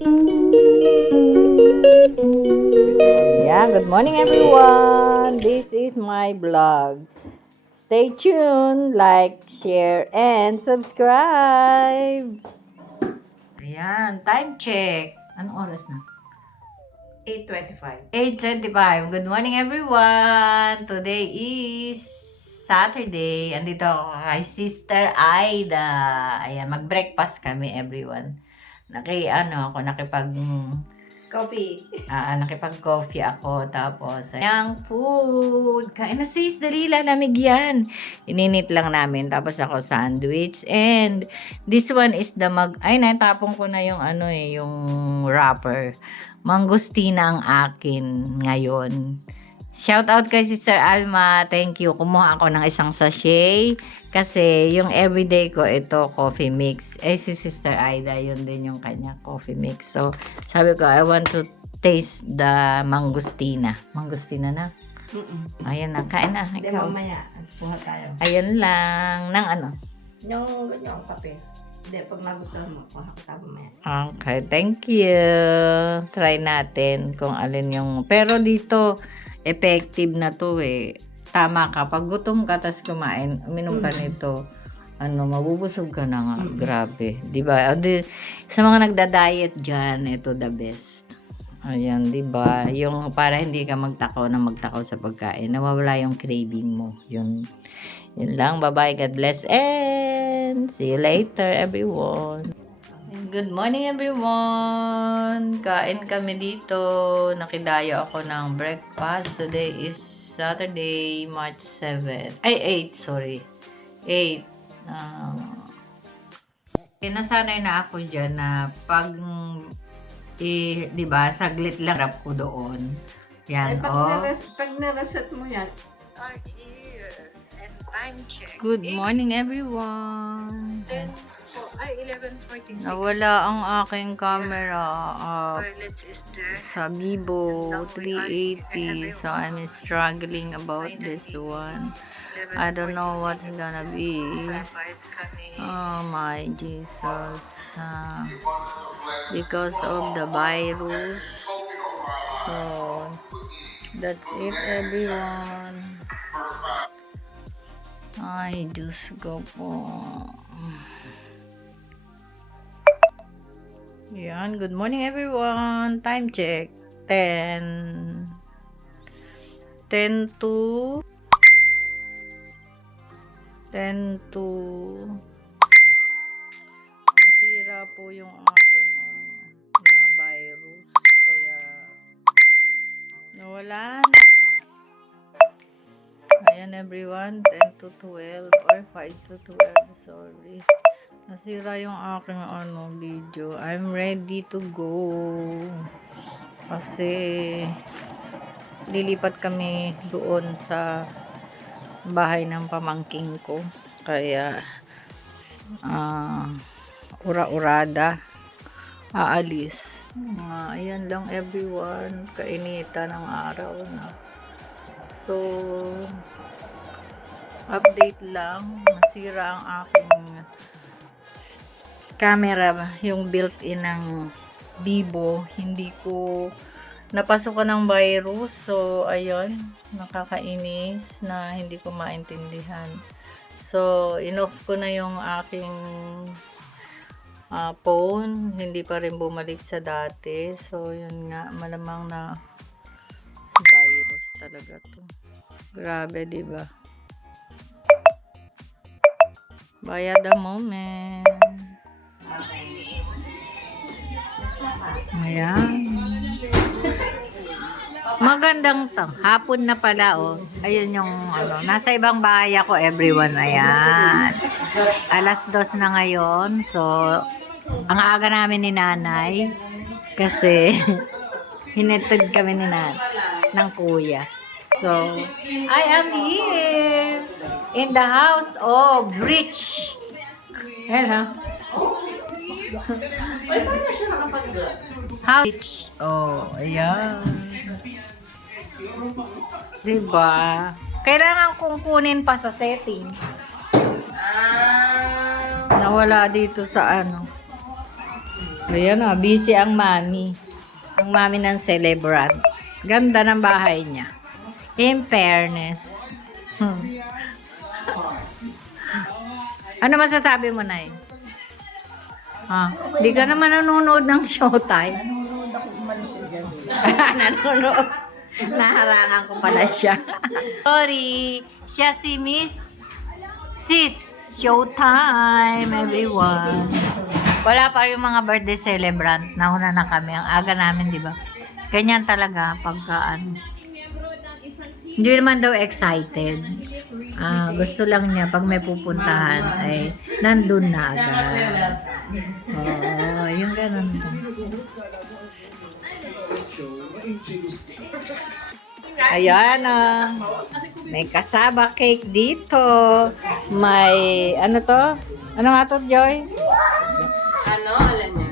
Yeah, good morning everyone. This is my vlog. Stay tuned, like, share, and subscribe. Ayan, time check. Anong oras na? 8:25. 8:25. Good morning everyone. Today is Saturday. Andito ako kay Sister Aida. Ayan, mag-breakfast kami everyone. Coffee. Nakipag-coffee ako. Tapos, yung food. Kain na sis, dali lalamig yan. Ininit lang namin. Tapos ako sandwich. And this one is natapong ko na yung yung wrapper. Mangostina ang akin ngayon. Shout out kay Sister Alma. Thank you. Kumuha ako ng isang sachet. Kasi yung everyday ko ito coffee mix. Si Sister Aida, yun din yung kanya coffee mix. So, sabi ko, I want to taste the mangostina. Mangostina na? Ayan na, kain na. Hindi, Ikaw. mamaya. Puha tayo. Ayan lang. Nang ano? Yung ganyan, kape. Hindi, pag nagustuhan mo, puha ka tayo mamaya. Okay, thank you. Try natin kung alin yung... Pero dito, effective na to eh. Tama ka. Pag gutom ka, tas kumain, uminom ka nito, mabubusog ka na nga. Grabe. Diba? Sa mga nagda-diet dyan, ito the best. Ayan, diba? Yung para hindi ka magtakaw sa pagkain. Nawawala yung craving mo. Yun lang. Bye-bye. God bless. And see you later, everyone. Good morning, everyone. Kain kami dito. Nakidayo ako ng breakfast. Today is Saturday, March 7. Ay, 8. Sorry. 8. Nasanay na ako dyan na pag di ba, saglit lang rap ko doon. Yan, Pag naraset mo yan, Good morning, everyone. 11:46. Nawala ang aking camera Toilets is there. sa Vivo 380. So, I'm struggling about this one. I don't know what's gonna be. Oh my Jesus. Because of the virus. So, that's it, everyone. Ay, Diyos ko po. Yan, good morning everyone. Time check. 10 to nasira po yung aking na virus. Kaya nawala na. Ayan everyone, 10 to 12 or 5 to 12, sorry. Nasira yung aking video. I'm ready to go. Kasi lilipat kami doon sa bahay ng pamangking ko. Kaya ura-urada aalis. Ayan lang everyone. Kainita ng araw na. So, update lang. Nasira ang aking camera, yung built-in ng Vivo. Hindi ko napasukan ng virus. So, ayun. Nakakainis na hindi ko maintindihan. So, in-off ko na yung aking phone. Hindi pa rin bumalik sa dati. So, yun nga. Malamang na virus talaga to. Grabe, diba? Buy at the moment. Ayan. Magandang hapon na pala, oh. Ayun yung, nasa ibang bahay ako, everyone. Ayan. 2:00 na ngayon. So, ang aga namin ni nanay. Kasi, hinetid kami ni ng kuya. So, I am here in the house of Rich. Ayan, How rich? Oh, ayan. Diba? Kailangan kong kunin pa sa setting. Nawala dito sa Ayan o, busy ang mami. Ang mami ng celebrant. Ganda ng bahay niya. In fairness. Ano masasabi mo, Nay? Di ka naman nanonood ng Showtime. Nanonood ako umalis sa dyan. Nanonood. Naharangan ko pala siya. Sorry. Siya si Miss Sis. Showtime, everyone. Wala pa yung mga birthday celebrant. Nauna na kami. Ang aga namin, di ba? Ganyan talaga pagka ano. Hindi naman daw excited. Gusto lang niya pag may pupuntahan ay nandun na agad. Oo, yung ganun. Ayan may kasaba cake dito. May, ano to? Ano nga to, Joy? Ano, alam niya?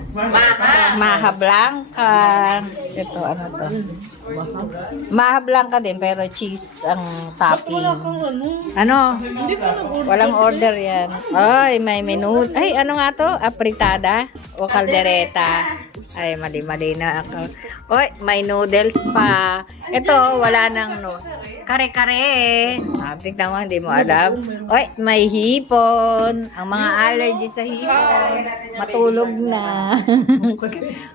Maha Blanca. Ito, ano to? Maha Blanca din, pero cheese ang topping. Ano? Walang order yan. Ay, may menu. Ay, ano nga to? Apritada o kaldereta? Ay, mali-mali na ako. Oy, may noodles pa. Ito, wala nang no. Kare-kare. Tignan mo, hindi mo alam. Oy, may hipon. Ang mga allergy sa hipon. Matulog na.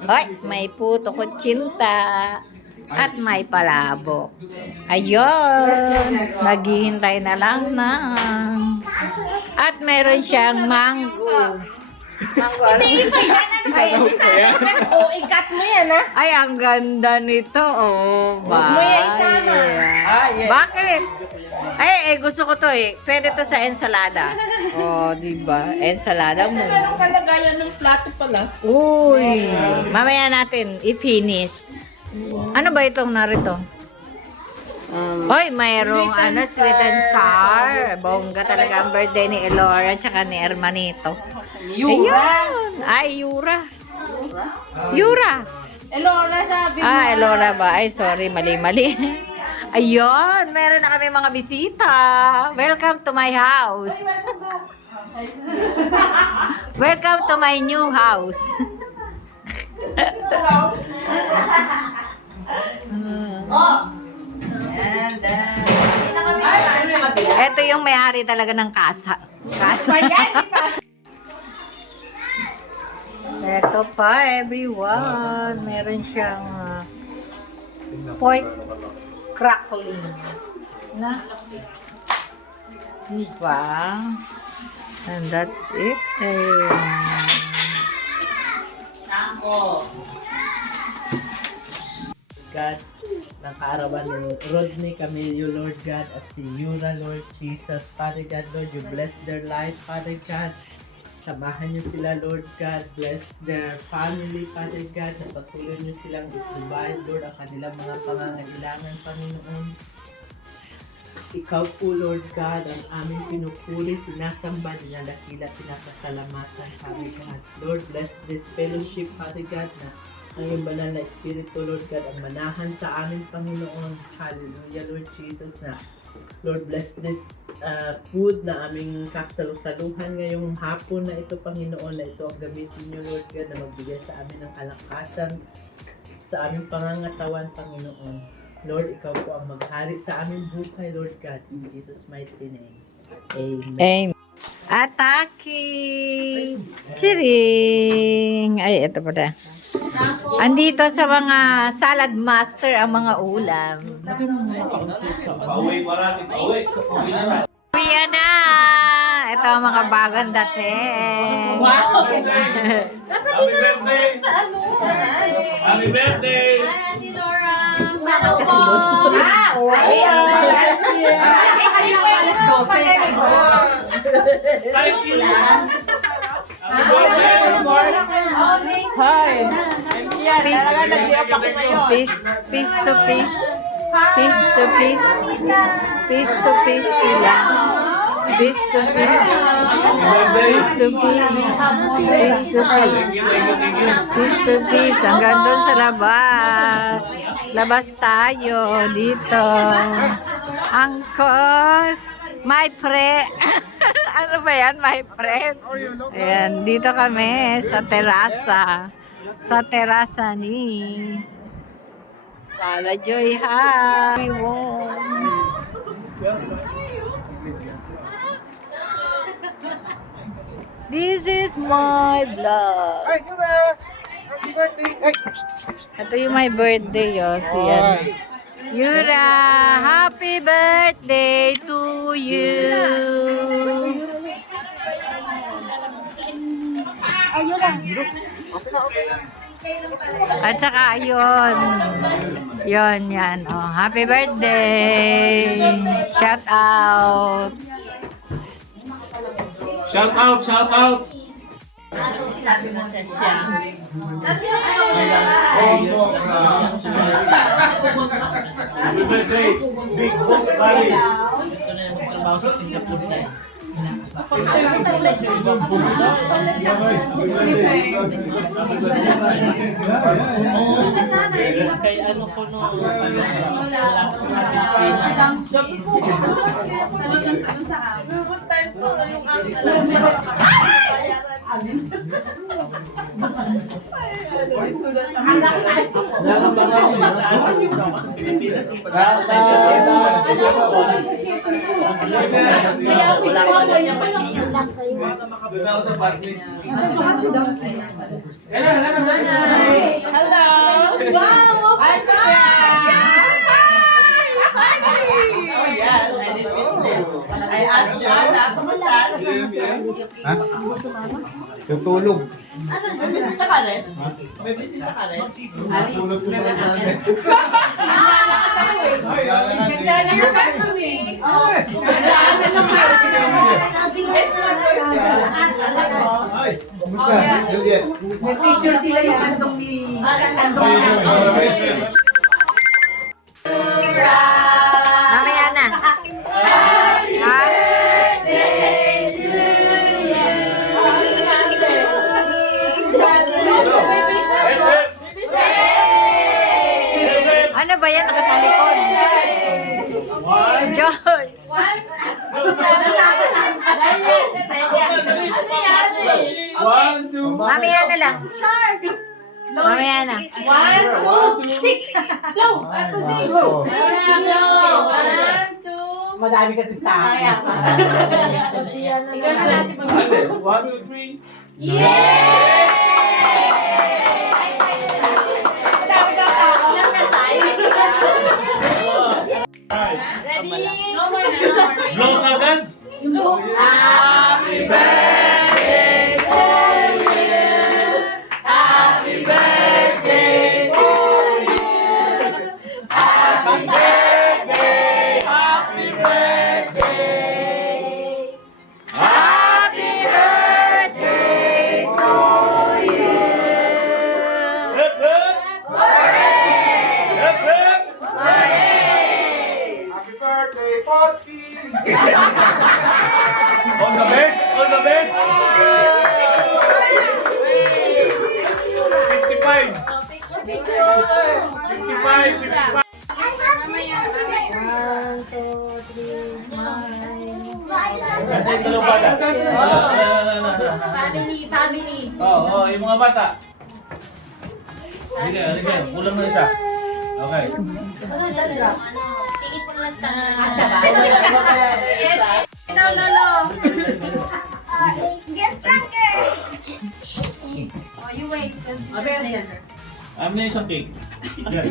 Oy, may puto kutsinta. At may palabo. Ayun. Naghihintay na lang na. At meron siyang mango. Mango, ano? Ikat mo yan, ha? Ay, ang ganda nito. Oh, ba? Bakit? Ay, gusto ko to eh. Pwede to sa ensalada. Oh, di ba? Ensalada mo. Anong kalagayan ng plato pala? Uy. Mamaya natin i-finish. Ano ba itong narito? Hoy, mayroong sweet and sour. Bongga talaga ang birthday ni Elora at ni Hermanito. Ayun. Ay, Yura. Yura. Elora, sabi mo. Elora ba? Ay, sorry. Mali-mali. Ayun. Meron na kami mga bisita. Welcome to my house. Welcome to my new house. Ito yung may-ari talaga ng kasa. Ito pa, everyone. Meron siyang pork crackling. Na? Diba? And that's it. God, ng kaarawan ni Rodney Camillo, Lord God, at si Yura, Lord Jesus. Father God, Lord, you bless their life, Father God. Samahan niyo sila, Lord God. Bless their family, Father God. Na patuloy niyo silang i-provide, Lord, ang kanilang mga pangangailangan, Panginoon. Ikaw po, Lord God, ang aming pinupuri, sinasamba, dinadakila, pinapasalamatan, Father God. Lord, bless this fellowship, Father God, na ang iyong banal na Espiritu, Lord God, ang manahan sa aming Panginoon. Hallelujah, Lord Jesus, na Lord, bless this food na aming kasalusaluhan ngayong hapon na ito, Panginoon, na ito ang gamitin niyo, Lord God, na magbigay sa amin ng kalakasan sa aming pangangatawan, Panginoon. Lord, ikaw po ang maghari sa aming buhay, Lord God, in Jesus' mighty name. Amen. Atake! Chiring! Ay, ito pa na. Andito sa mga salad master ang mga ulam. Uwi na! Ito ang mga bagong dating. Wow! Happy birthday! Happy birthday! Ate Laura. Thank you! Happy birthday! Piece to piece. Piece to piece. Piece to piece sila. Piece to piece. Piece to piece. Piece to piece. Piece to piece. Hanggang doon sa labas. Labas tayo dito. Angkor. My pre. Ano ba yan? My friend. Ayan, dito kami sa terasa. sa terasa ni Sala Joy. Hi, everyone. This is my vlog. Ay, Yura! Happy birthday! Ay! Ito yung my birthday, oh. Si yan. Yura, happy birthday to you. At saka ayun. Yun, yan. Oh, happy birthday. Shout out. Shout out, shout out. Happy birthday, Big Boss Bali. Ito na yung trabaho sa Singapore na. Kay ano ko no, Tutulog. Kumusta? Juliet? Mamaya na. Ano ba yan? Nakatalikod. Joy. One, two, Mamaya na lang. Mamaya na. Madami kasi tao. one, two, three. Ready? Blow ka agad. Hip, hip. Hip, hip. Happy birthday, Potski! All the best, all the best. 55. 55, 55. Kasi yung dalawang bata. Family. Oo, yung mga bata. Sige, sige. Kulang na isa. Okay. Sige po lang sa... Oh, you wait. Amin na isang cake. Yes.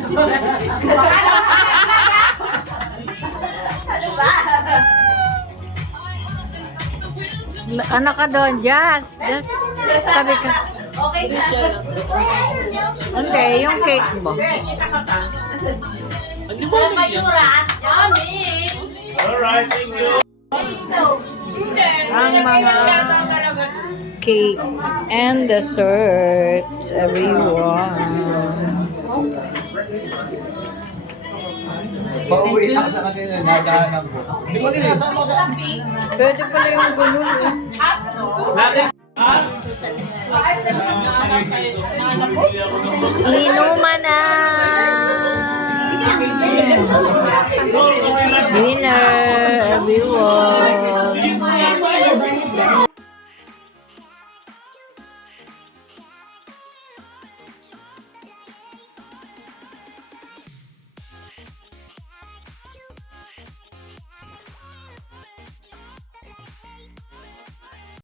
Ano ka doon? Just tabi ka. Hindi, yung cake mo. Alright, thank you. Ang mga cakes and desserts, everyone. Pauwi lang sa kanila, nadahanap ko. Hindi ko linasama mo sa... Pwede pala yung gulong eh. Natin. Inuman